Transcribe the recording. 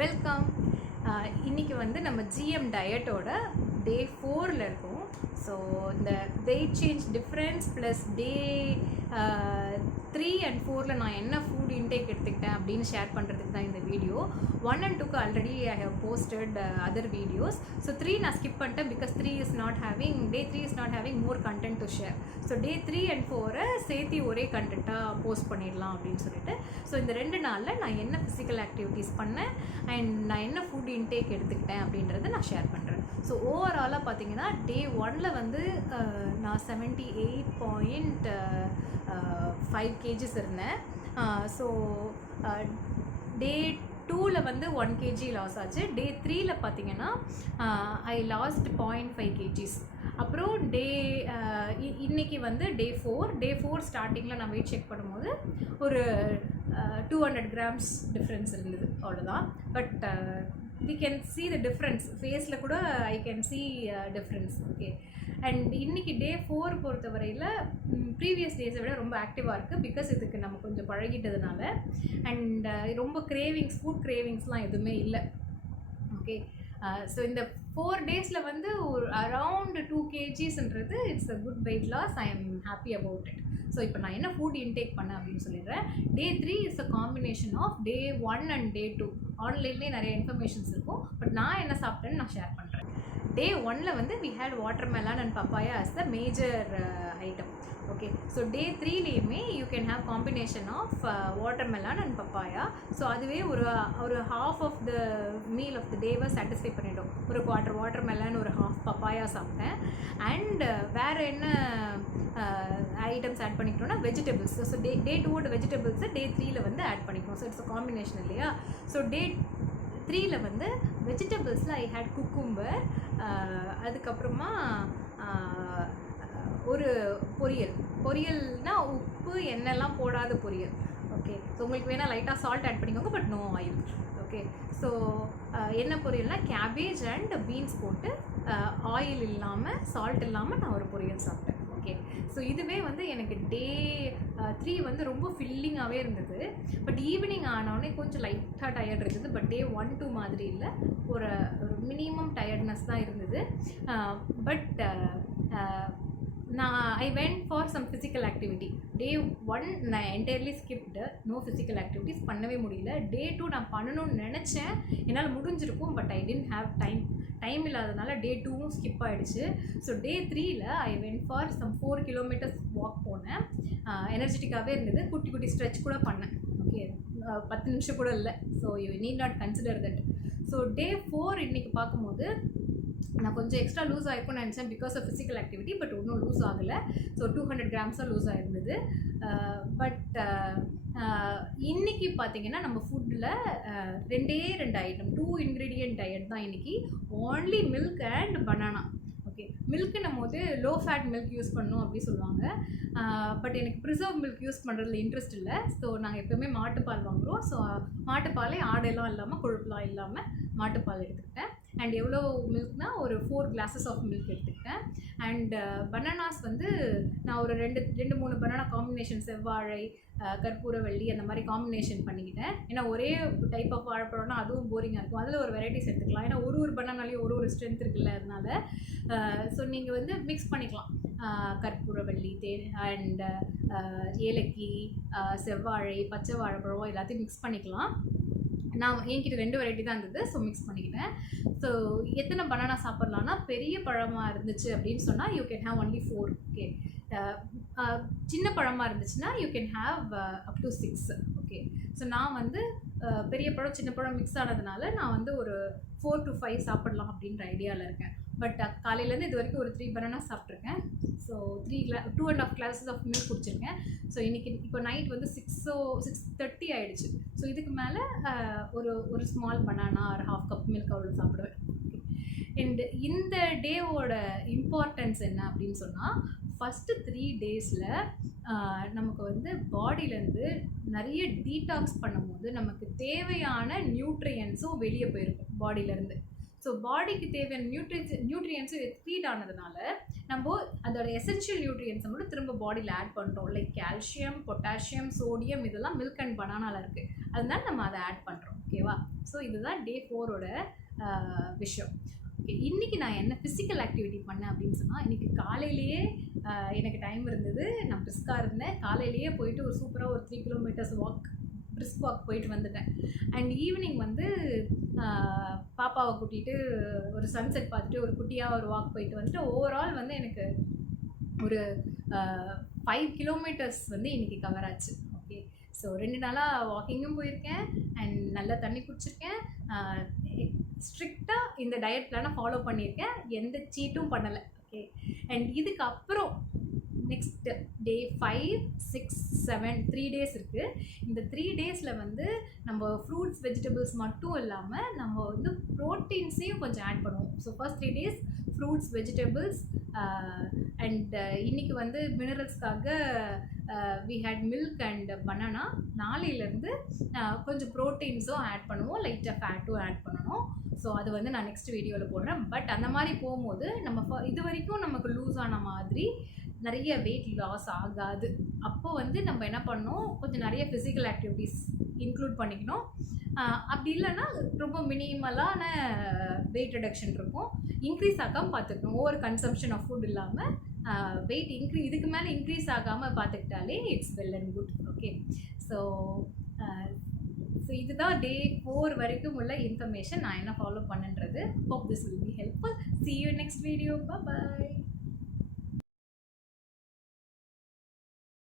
Welcome. இன்னைக்கு வந்து நம்ம ஜிஎம் டயட்டோட டே ஃபோரில் இருக்கும். ஸோ இந்த weight change difference plus day three and ஃபோரில் நான் என்ன ஃபுட் இன்டேக் எடுத்துக்கிட்டேன் அப்படின்னு ஷேர் பண்ணுறதுக்கு தான் இந்த வீடியோ ஒன் அண்ட் டூக்கு already I have posted other videos so three நான் ஸ்கிப் பண்ணிட்டேன் because three is not having day three is not having more content to share so day three and ஃபோரை சேர்த்து ஒரே கண்டென்ட்டாக போஸ்ட் பண்ணிடலாம் அப்படின்னு சொல்லிட்டு. ஸோ இந்த ரெண்டு நாளில் நான் என்ன ஃபிசிக்கல் ஆக்டிவிட்டீஸ் பண்ணேன் அண்ட் நான் என்ன ஃபுட் இன்டேக் எடுத்துக்கிட்டேன் அப்படின்றத நான் ஷேர் பண்ணுறேன் ஸோ ஓவராலாக பார்த்தீங்கன்னா டே ஒனில் வந்து நான் seventy eight point five kgs இருந்தேன். ஸோ டே டூவில் வந்து ஒன் கேஜி லாஸ் ஆச்சு. டே த்ரீயில் பார்த்தீங்கன்னா I lost point five kgs அப்புறம் டே இன்னைக்கு வந்து டே ஃபோர் டே ஃபோர் ஸ்டார்டிங்கில் நான் வெயிட் செக் பண்ணும்போது ஒரு டூ ஹண்ட்ரட் கிராம்ஸ் டிஃப்ரென்ஸ் இருந்தது. அவ்வளோதான் but we can see the difference ஃபேஸில் கூட uh, I can see difference okay and இன்னைக்கு டே ஃபோர் பொறுத்தவரையில் ப்ரீவியஸ் டேஸை விட ரொம்ப ஆக்டிவாக இருக்குது பிகாஸ் இதுக்கு நம்ம கொஞ்சம் பழகிட்டதுனால. அண்ட் uh, ரொம்ப கிரேவிங்ஸ் ஃபுட் கிரேவிங்ஸ்லாம் எதுவுமே இல்லை. ஓகே ஸோ இந்த ஃபோர் டேஸில் வந்து ஒரு around two கேஜிஸ்ன்றது it's a good weight loss I am happy about it so இப்போ நான் என்ன ஃபுட் இன்டேக் பண்ணேன் அப்படின்னு சொல்லிடுறேன். Day three is a combination of day one and day two ஆன்லைன்லேயே நிறைய இன்ஃபர்மேஷன்ஸ் இருக்கும். பட் நான் என்ன சாப்பிட்டேன்னு நான் ஷேர் பண்ணுறேன் டே ஒனில் வந்து we had watermelon and papaya as the major item okay so day த்ரீலேயுமே you can have combination of watermelon and papaya so அதுவே ஒரு ஒரு half of the meal of the டேவை சாட்டிஸ்ஃபை பண்ணிடும் ஒரு குவார்ட்டர் வாட்டர் மெலான் ஒரு half papaya சாப்பிட்டேன். And வேறு என்ன ஐட்டம்ஸ் ஆட் பண்ணிக்கிட்டோம்னா வெஜிடபிள்ஸ் ஸோ டே டே டூவோட வெஜிடபிள்ஸை டே த்ரீல வந்து ஆட் பண்ணிக்கணும் ஸோ இட்ஸ் காம்பினேஷன் இல்லையா? ஸோ டே த்ரீல வந்து வெஜிடபிள்ஸில் ஐ ஹேட் குக்கும்பர் அதுக்கப்புறமா uh, uh, ஒரு பொரியல். பொரியல்னால் உப்பு எண்ணெய்லாம் போடாத பொரியல். ஓகே ஸோ உங்களுக்கு வேணால் லைட்டாக சால்ட் ஆட் பண்ணிக்கோங்க but no oil okay so என்ன பொரியல்னால் கேபேஜ் அண்ட் பீன்ஸ் போட்டு uh, ஆயில் இல்லாமல் சால்ட் இல்லாமல் நான் ஒரு பொரியல் சாப்பிட்டேன். ஓகே ஸோ இதுவே வந்து எனக்கு டே த்ரீ வந்து ரொம்ப ஃபில்லிங்காகவே இருந்தது. பட் ஈவினிங் ஆனவுடனே கொஞ்சம் லைட்டாக டயர்ட் இருந்தது. பட் டே ஒன் டூ மாதிரி இல்லை. ஒரு மினிமம் டயர்ட்னஸ் தான் இருந்தது. பட் நான் I went for some physical activity day one நான் entirely skipped no physical activities பண்ணவே முடியல. டே டூ நான் பண்ணணும்னு நினச்சேன். என்னால் முடிஞ்சிருக்கும் but I didn't have time time இல்லாதனால டே டூவும் ஸ்கிப் ஆகிடுச்சு ஸோ டே த்ரீயில் I went for some four kilometres walk போனேன். எனர்ஜெட்டிக்காகவே இருந்தது. குட்டி குட்டி ஸ்ட்ரெச் கூட பண்ணேன். ஓகே பத்து நிமிஷம் கூட இல்லை. So you need not consider that so day four இன்னைக்கு பார்க்கும்போது நான் கொஞ்சம் எக்ஸ்ட்ரா லூஸ் ஆகிருக்கும்னு நினச்சேன் because of physical activity but ஒன்றும் லூஸ் ஆகலை. ஸோ டூ ஹண்ட்ரட் கிராம்ஸாக லூஸ் ஆகிருந்தது பட் இன்னைக்கு பார்த்தீங்கன்னா நம்ம ஃபுட்டில் ரெண்டே ரெண்டு ஐட்டம் டூ இன்க்ரீடியன்ட் டயட் தான் இன்றைக்கி only milk and banana okay மில்க்குன்னும் போது லோ ஃபேட் மில்க் யூஸ் பண்ணணும் அப்படி சொல்லுவாங்க. பட் எனக்கு ப்ரிசர்வ் மில்க் யூஸ் பண்ணுறதுல இன்ட்ரெஸ்ட் இல்லை. ஸோ நாங்கள் எப்போவுமே மாட்டுப்பால் வாங்குகிறோம் ஸோ மாட்டுப்பாலே ஆடெல்லாம் இல்லாமல் கொழுப்புலாம் இல்லாமல் மாட்டுப்பால் எடுத்துக்கிட்டேன். அண்ட் எவ்வளோ மில்க்னா ஒரு ஃபோர் கிளாஸஸ் ஆஃப் மில்க் எடுத்துக்கிட்டேன். அண்ட் பனானாஸ் uh, வந்து நான் ஒரு ரெண்டு ரெண்டு மூணு பனானா காம்பினேஷன் செவ்வாழை uh, கற்பூரவள்ளி அந்த மாதிரி காம்பினேஷன் பண்ணிக்கிட்டேன். ஏன்னா ஒரே டைப் ஆஃப் வாழைப்பழம்னா அதுவும் போரிங்காக இருக்கும். அதில் ஒரு வெரைட்டிஸ் எடுத்துக்கலாம். ஏன்னா ஒரு ஒரு பனானாலையும் ஒரு ஒரு ஸ்ட்ரென்த் இருக்குல்ல அதனால. Uh, ஸோ நீங்கள் வந்து மிக்ஸ் பண்ணிக்கலாம். கற்பூரவள்ளி தே அண்ட் ஏலக்கி செவ்வாழை பச்சை வாழைப்பழம் எல்லாத்தையும் மிக்ஸ் பண்ணிக்கலாம். நான் என்கிட்ட ரெண்டு வெரைட்டி தான் இருந்தது ஸோ மிக்ஸ் பண்ணிக்கிட்டேன். ஸோ எத்தனை பனானா சாப்பிட்லான்னா பெரிய பழமாக இருந்துச்சு அப்படின்னு சொன்னால் you can have only four okay சின்ன பழமாக இருந்துச்சுன்னா you can have up to six okay so நான் வந்து பெரிய பழம் சின்ன பழம் மிக்ஸ் ஆனதுனால நான் வந்து ஒரு ஃபோர் டு ஃபைவ் சாப்பிட்லாம் அப்படின்ற ஐடியாவில் இருக்கேன். பட் uh, காலையிலேருந்து இது வரைக்கும் ஒரு த்ரீ பனானா சாப்பிட்ருக்கேன். So three glass two and half glasses of milk குடிச்சிருக்கேன். So இன்றைக்கி இப்போ நைட் வந்து சிக்ஸோ சிக்ஸ் தேர்ட்டி ஆகிடுச்சு ஸோ இதுக்கு மேலே ஒரு ஒரு ஸ்மால் பனானா ஒரு ஹாஃப் கப் மில்க் அவ்வளோ சாப்பிடுவேன். அண்ட் இந்த டேவோட இம்பார்ட்டன்ஸ் என்ன அப்படின்னு சொன்னால் ஃபஸ்ட்டு த்ரீ டேஸில் நமக்கு வந்து பாடியிலேருந்து நிறைய டீடாக்ஸ் பண்ணும்போது நமக்கு தேவையான நியூட்ரியன்ஸும் வெளியே போயிருக்கும் பாடியிலேருந்து ஸோ பாடிக்கு தேவையான நியூட்ரியன்ஸ் நியூட்ரியன்ஸும் எக்ஸ்பீட் ஆனதுனால நம்ம அதோட எசென்ஷியல் நியூட்ரியன்ஸை மட்டும் திரும்ப பாடியில் ஆட் பண்ணுறோம் லைக் கால்சியம் பொட்டாசியம் சோடியம் இதெல்லாம் மில்க் அண்ட் பனானாவில் இருக்குது அதனால நம்ம அதை ஆட் பண்ணுறோம் ஓகேவா ஸோ இதுதான் டே ஃபோரோட விஷயம். ஓகே இன்றைக்கி நான் என்ன ஃபிசிக்கல் ஆக்டிவிட்டி பண்ணேன் அப்படின்னு சொன்னால் இன்றைக்கி காலையிலேயே எனக்கு டைம் இருந்தது. நான் பிரிஸ்காக இருந்தேன். காலையிலேயே போயிட்டு ஒரு சூப்பராக ஒரு three kilometres walk brisk walk போயிட்டு வந்துட்டேன். அண்ட் ஈவினிங் வந்து பாப்பாவை கூட்டிகிட்டு ஒரு சன்செட் பார்த்துட்டு ஒரு குட்டியாக ஒரு வாக் போயிட்டு வந்துட்டு ஓவரால் வந்து எனக்கு ஒரு ஃபைவ் கிலோமீட்டர்ஸ் வந்து இன்றைக்கி கவர் ஆச்சு. ஓகே ஸோ ரெண்டு நாளாக வாக்கிங்கும் போயிருக்கேன். அண்ட் நல்லா தண்ணி குடிச்சிருக்கேன். ஸ்ட்ரிக்டாக இந்த டயட் பிளானை ஃபாலோ பண்ணியிருக்கேன். எந்த சீட்டும் பண்ணலை. ஓகே அண்ட் இதுக்கப்புறம் next day five six seven three days இருக்குது இந்த த்ரீ டேஸில் வந்து நம்ம ஃப்ரூட்ஸ் வெஜிடபிள்ஸ் மட்டும் இல்லாமல் நம்ம வந்து ப்ரோட்டீன்ஸையும் கொஞ்சம் ஆட் பண்ணுவோம். So first three days fruits vegetables and இன்றைக்கி வந்து மினரல்ஸ்க்காக we had milk and banana நாளையிலேருந்து கொஞ்சம் ப்ரோட்டீன்ஸும் ஆட் பண்ணுவோம். லைட்டாக ஃபேட்டும் ஆட் பண்ணணும். ஸோ அது வந்து நான் நெக்ஸ்ட் வீடியோவில் போடுறேன். பட் அந்த மாதிரி போகும்போது நம்ம ஃப- இது வரைக்கும் நமக்கு லூஸ் ஆன மாதிரி நிறைய வெயிட் லாஸ் ஆகாது. அப்போ வந்து நம்ம என்ன பண்ணணும்? கொஞ்சம் நிறைய ஃபிசிக்கல் ஆக்டிவிட்டீஸ் இன்க்ளூட் பண்ணிக்கணும். அப்படி இல்லைன்னா ரொம்ப மினிமலான வெயிட் ரிடக்ஷன் இருக்கும். இன்க்ரீஸ் ஆகாமல் பார்த்துக்கணும். ஓவர் கன்சம்ஷன் ஆஃப் ஃபுட் இல்லாமல் வெயிட் இன்க்ரீ இதுக்கு மேலே இன்க்ரீஸ் ஆகாமல் பார்த்துக்கிட்டாலே it's well and good okay so so இதுதான் டே ஃபோர் வரைக்கும் உள்ள இன்ஃபர்மேஷன் நான் என்ன follow பண்ணுன்றது? Hope this will be helpful see you next video bye